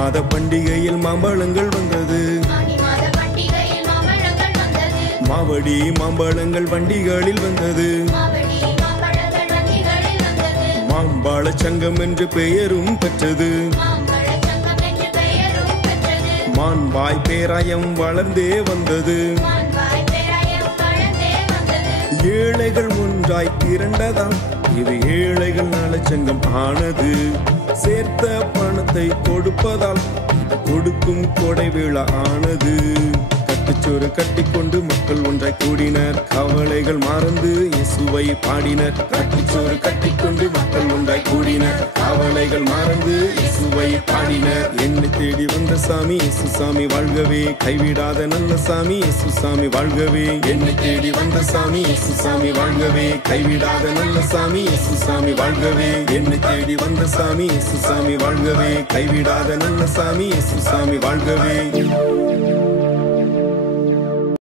மாத பண்டிகையில் மாம்பழங்கள் வந்தது. மாவடி மாம்பழங்கள் வண்டிகளில் வந்தது. மாம்பழ சங்கம் என்று பெயரும் பெற்றது. மான்பாய் பேராயம் வளர்ந்தே வந்தது. ஏழைகள் ஒன்றாய் திரண்டதாம் இது ஏழைகள் நலச்சங்கம் ஆனது. சேர்த்த பணத்தை கொடுப்பதால் கொடுக்கும் கொடை விழா ஆனது. கட்டுச்சோறு கட்டிக்கொண்டு மக்கள் ஒன்றாய் கூடினர். கவலைகள் மறந்து இயேசுவை பாடினர். கட்டுச்சோறு கட்டிக்கொண்டு மக்கள் ஒன்றாய் கூடினர். கவலைகள் மறந்து இயேசுவை பாடினர். என்னை தேடி வந்த சாமி இயேசு சாமி வாழ்கவே. கைவிடாத நல்ல சாமி இயேசு சாமி வாழ்கவே. என்னை தேடி வந்த சாமி இயேசு சாமி வாழ்கவே. கைவிடாத நல்ல சாமி இயேசு சாமி வாழ்கவே. என்னை தேடி வந்த சாமி இயேசு சாமி வாழ்கவே. கைவிடாத நல்ல சாமி இயேசு சாமி வாழ்கவே.